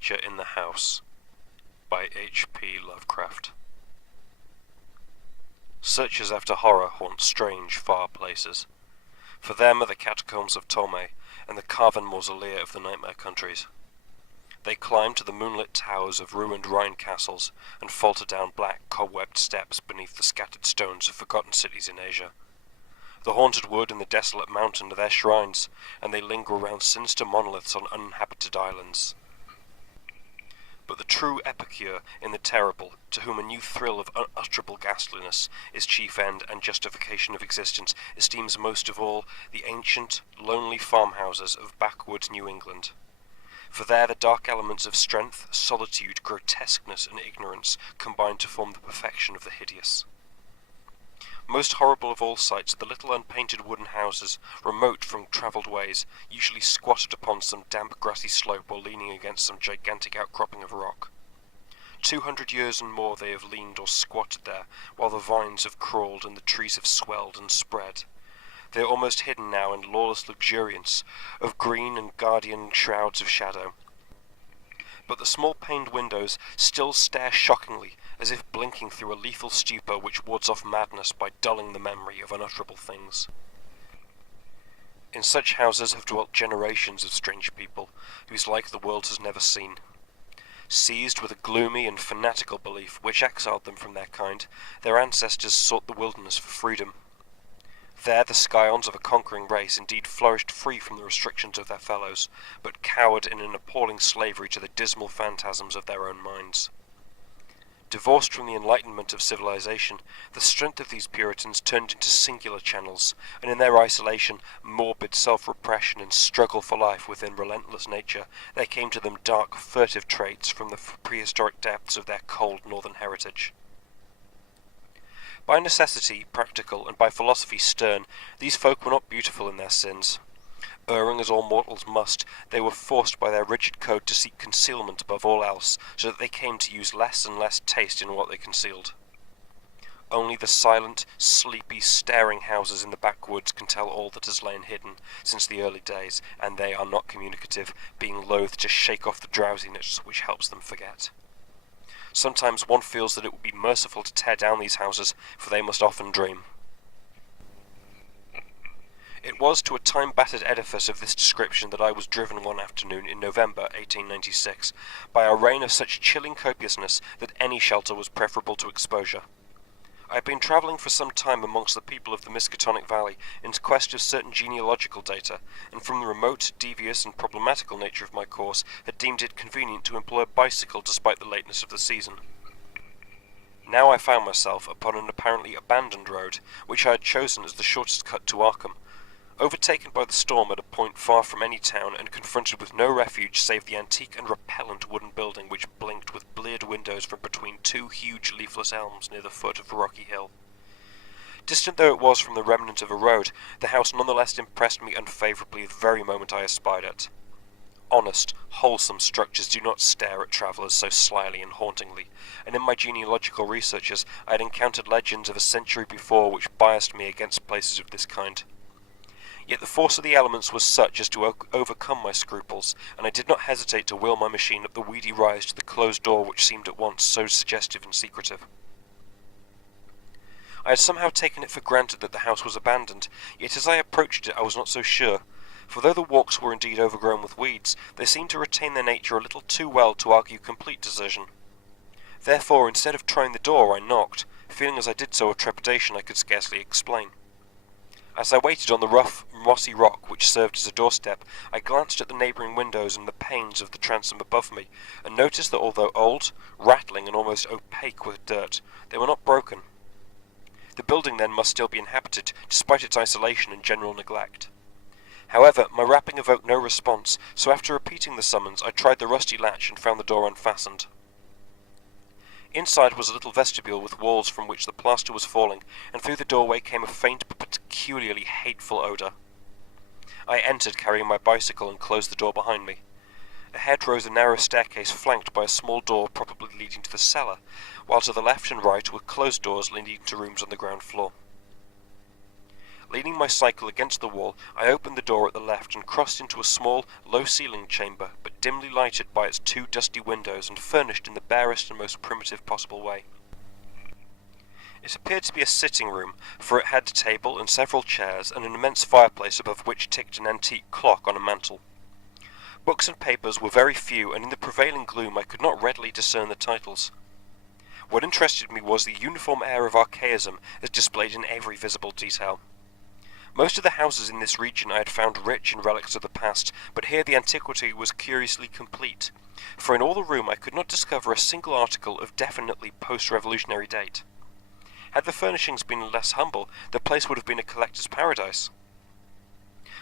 Picture in the House by H.P. Lovecraft. Searchers after horror haunt strange, far places. For them are the catacombs of Tome and the carven mausolea of the nightmare countries. They climb to the moonlit towers of ruined Rhine castles and falter down black, cobwebbed steps beneath the scattered stones of forgotten cities in Asia. The haunted wood and the desolate mountain are their shrines, and they linger around sinister monoliths on uninhabited islands. But the true epicure in the terrible, to whom a new thrill of unutterable ghastliness is chief end and justification of existence, esteems most of all the ancient, lonely farmhouses of backwoods New England. For there the dark elements of strength, solitude, grotesqueness, and ignorance combine to form the perfection of the hideous. Most horrible of all sights are the little unpainted wooden houses, remote from travelled ways, usually squatted upon some damp grassy slope or leaning against some gigantic outcropping of rock. 200 years and more they have leaned or squatted there, while the vines have crawled and the trees have swelled and spread. They are almost hidden now in lawless luxuriance of green and guardian shrouds of shadow. But the small paned windows still stare shockingly, as if blinking through a lethal stupor which wards off madness by dulling the memory of unutterable things. In such houses have dwelt generations of strange people, whose like the world has never seen. Seized with a gloomy and fanatical belief which exiled them from their kind, their ancestors sought the wilderness for freedom. There the scions of a conquering race indeed flourished free from the restrictions of their fellows, but cowered in an appalling slavery to the dismal phantasms of their own minds. Divorced from the enlightenment of civilization, the strength of these Puritans turned into singular channels, and in their isolation, morbid self-repression and struggle for life within relentless nature, there came to them dark, furtive traits from the prehistoric depths of their cold northern heritage. By necessity practical and by philosophy stern, these folk were not beautiful in their sins. Erring as all mortals must, they were forced by their rigid code to seek concealment above all else, so that they came to use less and less taste in what they concealed. Only the silent, sleepy, staring houses in the backwoods can tell all that has lain hidden since the early days, and they are not communicative, being loath to shake off the drowsiness which helps them forget. Sometimes one feels that it would be merciful to tear down these houses, for they must often dream. It was to a time-battered edifice of this description that I was driven one afternoon in November 1896, by a rain of such chilling copiousness that any shelter was preferable to exposure. I had been travelling for some time amongst the people of the Miskatonic Valley in quest of certain genealogical data, and from the remote, devious, and problematical nature of my course, had deemed it convenient to employ a bicycle despite the lateness of the season. Now I found myself upon an apparently abandoned road, which I had chosen as the shortest cut to Arkham. Overtaken by the storm at a point far from any town, and confronted with no refuge save the antique and repellent wooden building which blinked with bleared windows from between two huge leafless elms near the foot of a rocky hill. Distant though it was from the remnant of a road, the house nonetheless impressed me unfavourably the very moment I espied it. Honest, wholesome structures do not stare at travellers so slyly and hauntingly, and in my genealogical researches I had encountered legends of a century before which biased me against places of this kind. Yet the force of the elements was such as to overcome my scruples, and I did not hesitate to wheel my machine up the weedy rise to the closed door which seemed at once so suggestive and secretive. I had somehow taken it for granted that the house was abandoned, yet as I approached it I was not so sure, for though the walks were indeed overgrown with weeds, they seemed to retain their nature a little too well to argue complete desertion. Therefore, instead of trying the door, I knocked, feeling as I did so a trepidation I could scarcely explain. As I waited on the rough, mossy rock which served as a doorstep, I glanced at the neighbouring windows and the panes of the transom above me, and noticed that although old, rattling, and almost opaque with dirt, they were not broken. The building then must still be inhabited, despite its isolation and general neglect. However, my rapping evoked no response, so after repeating the summons, I tried the rusty latch and found the door unfastened. Inside was a little vestibule with walls from which the plaster was falling, and through the doorway came a faint but peculiarly hateful odour. I entered carrying my bicycle and closed the door behind me. Ahead rose a narrow staircase flanked by a small door probably leading to the cellar, while to the left and right were closed doors leading to rooms on the ground floor. Leaning my cycle against the wall, I opened the door at the left and crossed into a small, low-ceilinged chamber, but dimly lighted by its 2 dusty windows and furnished in the barest and most primitive possible way. It appeared to be a sitting room, for it had a table and several chairs and an immense fireplace above which ticked an antique clock on a mantel. Books and papers were very few, and in the prevailing gloom I could not readily discern the titles. What interested me was the uniform air of archaism as displayed in every visible detail. Most of the houses in this region I had found rich in relics of the past, but here the antiquity was curiously complete, for in all the room I could not discover a single article of definitely post-revolutionary date. Had the furnishings been less humble, the place would have been a collector's paradise.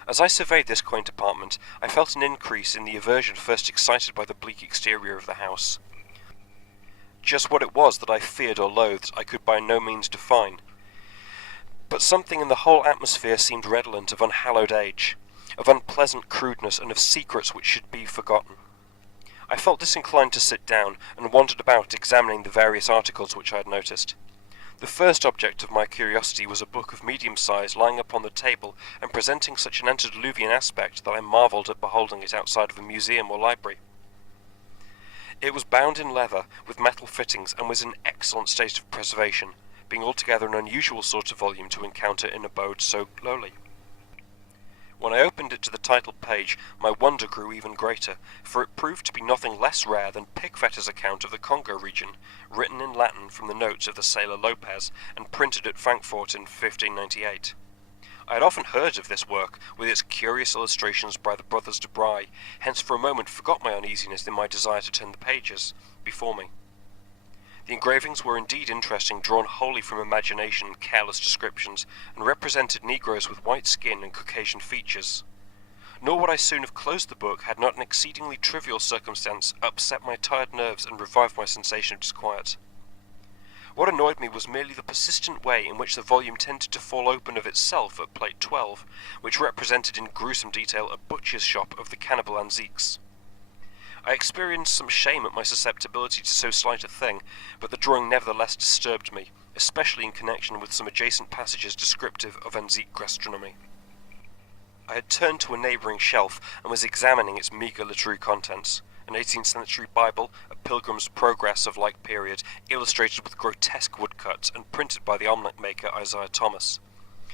As I surveyed this quaint apartment, I felt an increase in the aversion first excited by the bleak exterior of the house. Just what it was that I feared or loathed I could by no means define, but something in the whole atmosphere seemed redolent of unhallowed age, of unpleasant crudeness, and of secrets which should be forgotten. I felt disinclined to sit down, and wandered about examining the various articles which I had noticed. The first object of my curiosity was a book of medium size lying upon the table and presenting such an antediluvian aspect that I marvelled at beholding it outside of a museum or library. It was bound in leather, with metal fittings, and was in excellent state of preservation, being altogether an unusual sort of volume to encounter in abodes so lowly. When I opened it to the title page, my wonder grew even greater, for it proved to be nothing less rare than Pickfetter's account of the Congo region, written in Latin from the notes of the sailor Lopez, and printed at Frankfort in 1598. I had often heard of this work, with its curious illustrations by the brothers de Bry, hence for a moment forgot my uneasiness in my desire to turn the pages before me. The engravings were indeed interesting, drawn wholly from imagination and careless descriptions, and represented negroes with white skin and Caucasian features. Nor would I soon have closed the book had not an exceedingly trivial circumstance upset my tired nerves and revived my sensation of disquiet. What annoyed me was merely the persistent way in which the volume tended to fall open of itself at plate 12, which represented in gruesome detail a butcher's shop of the cannibal Anziques. I experienced some shame at my susceptibility to so slight a thing, but the drawing nevertheless disturbed me, especially in connection with some adjacent passages descriptive of Anzique gastronomy. I had turned to a neighbouring shelf and was examining its meagre literary contents. An 18th century Bible, a Pilgrim's Progress of like period, illustrated with grotesque woodcuts and printed by the omelette maker Isaiah Thomas.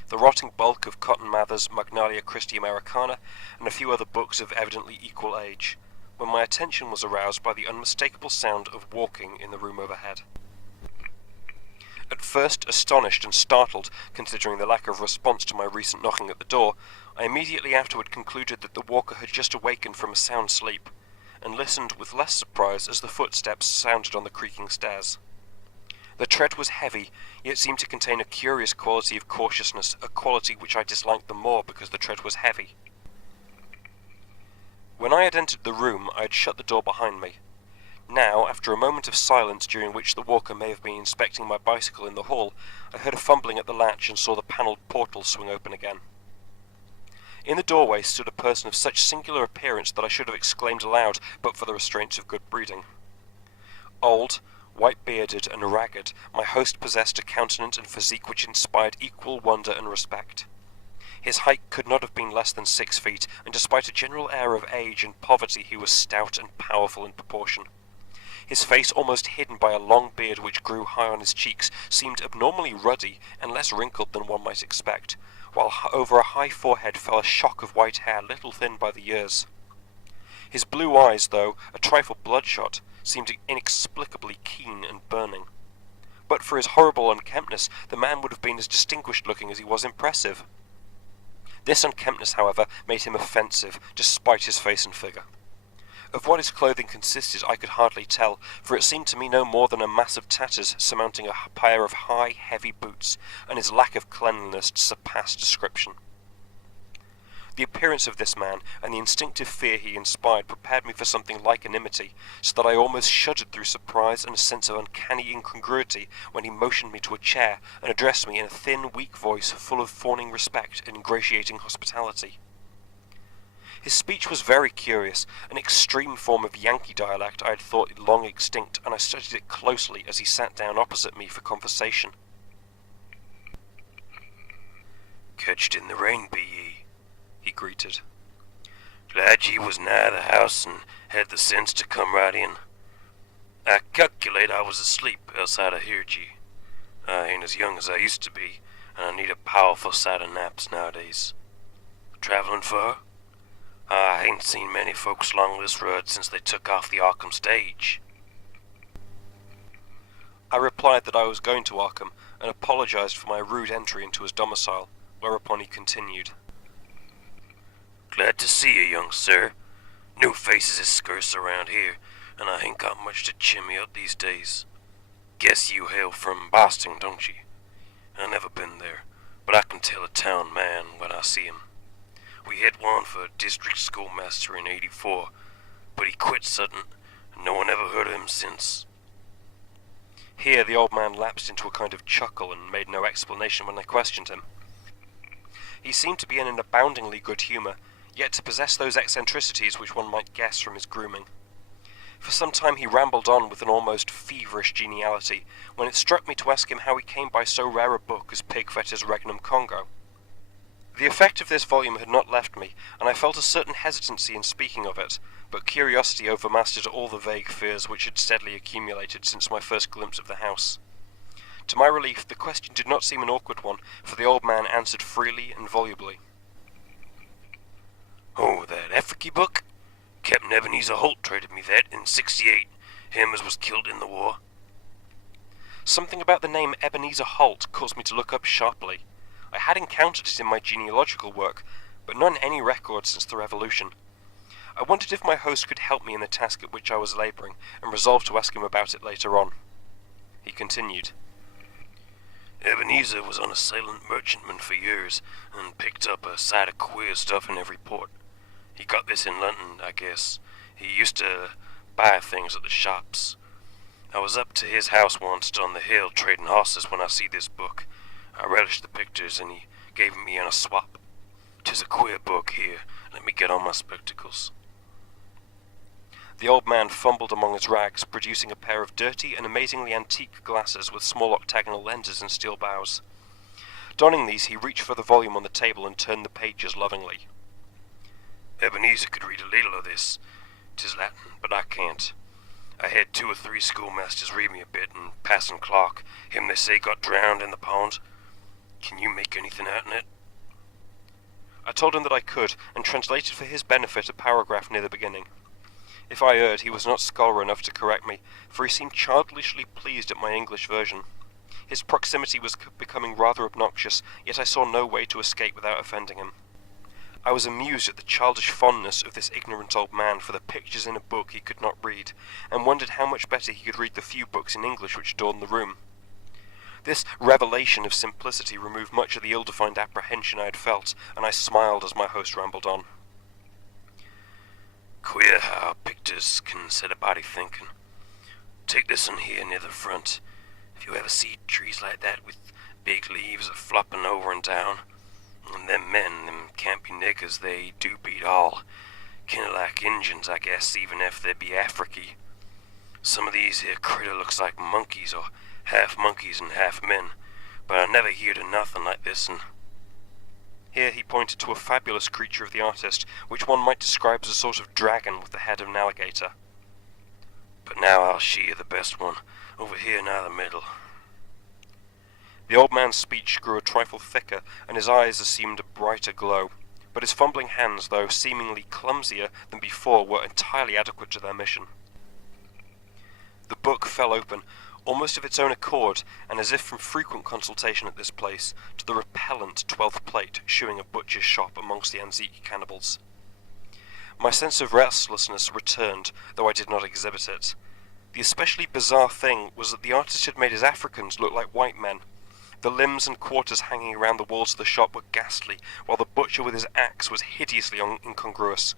The rotting bulk of Cotton Mather's Magnalia Christi Americana, and a few other books of evidently equal age, when my attention was aroused by the unmistakable sound of walking in the room overhead. At first astonished and startled, considering the lack of response to my recent knocking at the door, I immediately afterward concluded that the walker had just awakened from a sound sleep, and listened with less surprise as the footsteps sounded on the creaking stairs. The tread was heavy, yet seemed to contain a curious quality of cautiousness, a quality which I disliked the more because the tread was heavy. When I had entered the room, I had shut the door behind me. Now, after a moment of silence during which the walker may have been inspecting my bicycle in the hall, I heard a fumbling at the latch and saw the panelled portal swing open again. In the doorway stood a person of such singular appearance that I should have exclaimed aloud but for the restraints of good breeding. Old, white-bearded, and ragged, my host possessed a countenance and physique which inspired equal wonder and respect. His height could not have been less than 6 feet, and despite a general air of age and poverty he was stout and powerful in proportion. His face, almost hidden by a long beard which grew high on his cheeks, seemed abnormally ruddy and less wrinkled than one might expect, while over a high forehead fell a shock of white hair little thinned by the years. His blue eyes, though a trifle bloodshot, seemed inexplicably keen and burning. But for his horrible unkemptness, the man would have been as distinguished-looking as he was impressive. This unkemptness, however, made him offensive, despite his face and figure. Of what his clothing consisted I could hardly tell, for it seemed to me no more than a mass of tatters surmounting a pair of high, heavy boots, and his lack of cleanliness surpassed description. The appearance of this man, and the instinctive fear he inspired, prepared me for something like enmity, so that I almost shuddered through surprise and a sense of uncanny incongruity when he motioned me to a chair and addressed me in a thin, weak voice full of fawning respect and ingratiating hospitality. His speech was very curious, an extreme form of Yankee dialect I had thought long extinct, and I studied it closely as he sat down opposite me for conversation. "Catched in the rain be ye," he greeted. "Glad ye was nigh the house and had the sense to come right in. I calculate I was asleep, else I'd 'a heard ye. I ain't as young as I used to be, and I need a powerful sight of naps nowadays. Travelin' far? I ain't seen many folks along this road since they took off the Arkham stage." I replied that I was going to Arkham and apologized for my rude entry into his domicile, whereupon he continued. "Glad to see you, young sir. New faces is scarce around here, and I ain't got much to cheer me up these days. Guess you hail from Boston, don't ye? I never been there, but I can tell a town man when I see him. We had one for a district schoolmaster in '84, but he quit sudden, and no one ever heard of him since." Here the old man lapsed into a kind of chuckle and made no explanation when I questioned him. He seemed to be in an aboundingly good humour, yet to possess those eccentricities which one might guess from his grooming. For some time he rambled on with an almost feverish geniality, when it struck me to ask him how he came by so rare a book as Pigfetter's Regnum Congo. The effect of this volume had not left me, and I felt a certain hesitancy in speaking of it, but curiosity overmastered all the vague fears which had steadily accumulated since my first glimpse of the house. To my relief, the question did not seem an awkward one, for the old man answered freely and volubly. "Oh, that Afriky book? Captain Ebenezer Holt traded me that in '68, him as was killed in the war." Something about the name Ebenezer Holt caused me to look up sharply. I had encountered it in my genealogical work, but not in any record since the Revolution. I wondered if my host could help me in the task at which I was labouring, and resolved to ask him about it later on. He continued. "Ebenezer was on a silent merchantman for years, and picked up a sight of queer stuff in every port. He got this in London, I guess. He used to buy things at the shops. I was up to his house once on the hill trading horses when I see this book. I relished the pictures, and he gave me on a swap. 'Tis a queer book here. Let me get on my spectacles." The old man fumbled among his rags, producing a pair of dirty and amazingly antique glasses with small octagonal lenses and steel bows. Donning these, he reached for the volume on the table and turned the pages lovingly. "Ebenezer could read a little of this. 'Tis Latin, but I can't. I had 2 or 3 schoolmasters read me a bit, and Passon Clark, him they say got drowned in the pond. Can you make anything out in it?" I told him that I could, and translated for his benefit a paragraph near the beginning. If I erred, he was not scholar enough to correct me, for he seemed childishly pleased at my English version. His proximity was becoming rather obnoxious, yet I saw no way to escape without offending him. I was amused at the childish fondness of this ignorant old man for the pictures in a book he could not read, and wondered how much better he could read the few books in English which adorned the room. This revelation of simplicity removed much of the ill-defined apprehension I had felt, and I smiled as my host rambled on. "Queer how pictures can set a body thinking. Take this one here near the front. If you ever see trees like that with big leaves a-flopping over and down, and them men, them can't be niggers, they do beat all. Kinda like Injuns, I guess, even if they be Afriky. Some of these here critter looks like monkeys, or half monkeys and half men, but I never heard of nothing like this, and..." Here he pointed to a fabulous creature of the artist, which one might describe as a sort of dragon with the head of an alligator. "But now I'll show you the best one, over here nigh the middle." The old man's speech grew a trifle thicker, and his eyes assumed a brighter glow, but his fumbling hands, though seemingly clumsier than before, were entirely adequate to their mission. The book fell open, almost of its own accord, and as if from frequent consultation at this place, to the repellent 12th plate shewing a butcher's shop amongst the Anzique cannibals. My sense of restlessness returned, though I did not exhibit it. The especially bizarre thing was that the artist had made his Africans look like white men. The limbs and quarters hanging around the walls of the shop were ghastly, while the butcher with his axe was hideously incongruous,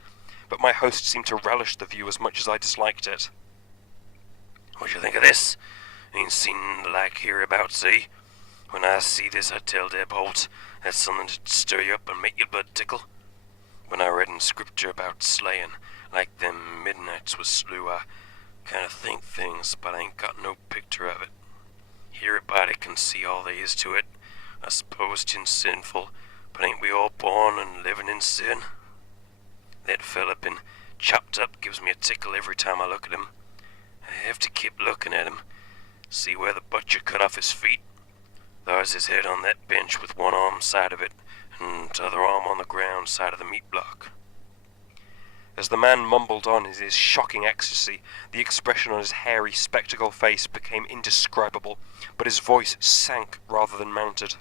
but my host seemed to relish the view as much as I disliked it. "What you think of this? Ain't seen the like hereabouts, eh? When I see this, I tell Deb Holt that's something to stir you up and make your blood tickle. When I read in scripture about slaying, like them midnights was slew, I kinda think things, but I ain't got no picture of it. Everybody can see all there is to it. I suppose 'tis sinful, But ain't we all born and living in sin? That fella been chopped up gives me a tickle every time I look at him. I have to keep looking at him. See where the butcher cut off his feet? There's his head on that bench with one arm side of it, and t'other arm on the ground side of the meat block. As the man mumbled on in his shocking ecstasy, the expression on his hairy, spectacled face became indescribable, but his voice sank rather than mounted.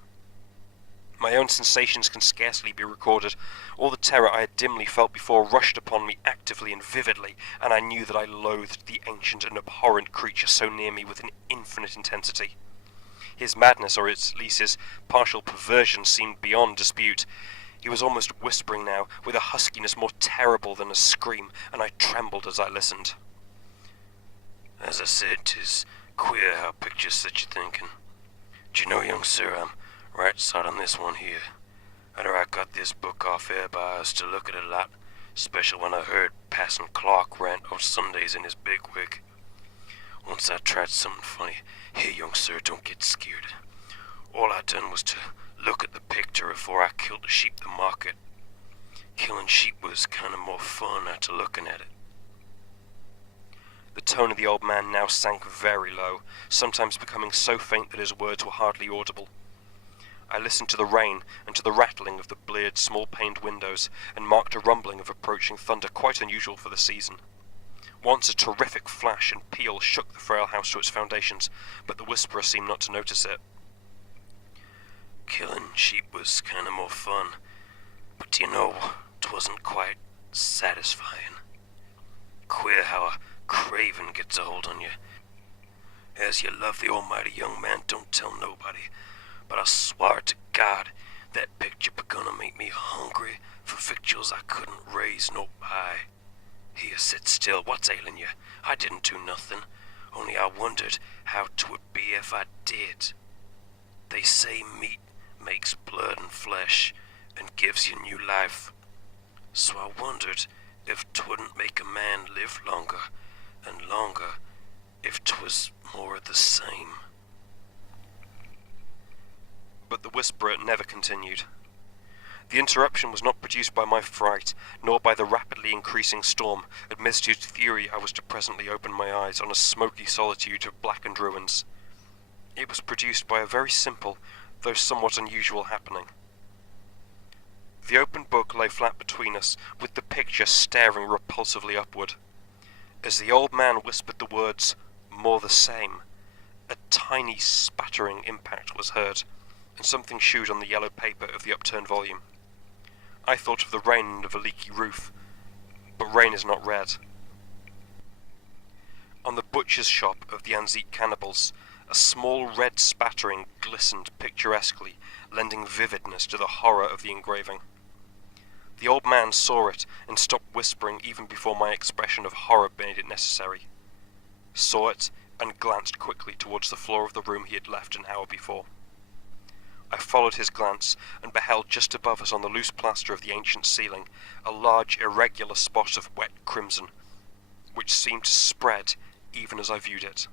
My own sensations can scarcely be recorded. All the terror I had dimly felt before rushed upon me actively and vividly, and I knew that I loathed the ancient and abhorrent creature so near me with an infinite intensity. His madness, or at least his partial perversion, seemed beyond dispute. He was almost whispering now, with a huskiness more terrible than a scream, and I trembled as I listened. As I said, 'tis queer how pictures set you thinking. D'you know, young sir, I'm right side on this one here. Arter I got this book off Eb, I used to look at it a lot, special when I heard Passin' Clark rant o' Sundays in his big wig. Once I tried something funny. Here, young sir, don't get scared. All I done was to look at the picture afore I killed the sheep to market. Killing sheep was kinda more fun after looking at it. The tone of the old man now sank very low, sometimes becoming so faint that his words were hardly audible. I listened to the rain and to the rattling of the bleared, small-paned windows, and marked a rumbling of approaching thunder quite unusual for the season. Once a terrific flash and peal shook the frail house to its foundations, but the whisperer seemed not to notice it. Killing sheep was kinda more fun, but do you know, 'twasn't quite satisfying. Queer how a craving gets a hold on you. As you love the almighty young man, don't tell nobody, but I swear to God, that picture begun to make me hungry for victuals I couldn't raise nor buy. Here, sit still, what's ailing you? I didn't do nothing, only I wondered how 'twould be if I did. They say meat makes blood and flesh, and gives you new life. So I wondered if 'twouldn't make a man live longer, and longer if 'twas more of the same. But the whisperer never continued. The interruption was not produced by my fright, nor by the rapidly increasing storm, amidst whose fury I was to presently open my eyes on a smoky solitude of blackened ruins. It was produced by a very simple, though somewhat unusual happening. The open book lay flat between us, with the picture staring repulsively upward. As the old man whispered the words, "more the same," a tiny spattering impact was heard, and something shooed on the yellow paper of the upturned volume. I thought of the rain and of a leaky roof, but rain is not red. On the butcher's shop of the Anzique cannibals, a small red spattering glistened picturesquely, lending vividness to the horror of the engraving. The old man saw it and stopped whispering even before my expression of horror made it necessary. Saw it and glanced quickly towards the floor of the room he had left an hour before. I followed his glance and beheld just above us on the loose plaster of the ancient ceiling a large irregular spot of wet crimson, which seemed to spread even as I viewed it.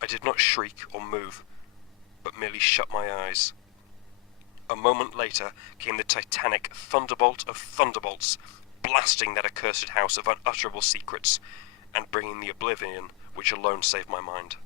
I did not shriek or move, but merely shut my eyes. A moment later came the titanic thunderbolt of thunderbolts, blasting that accursed house of unutterable secrets, and bringing the oblivion which alone saved my mind.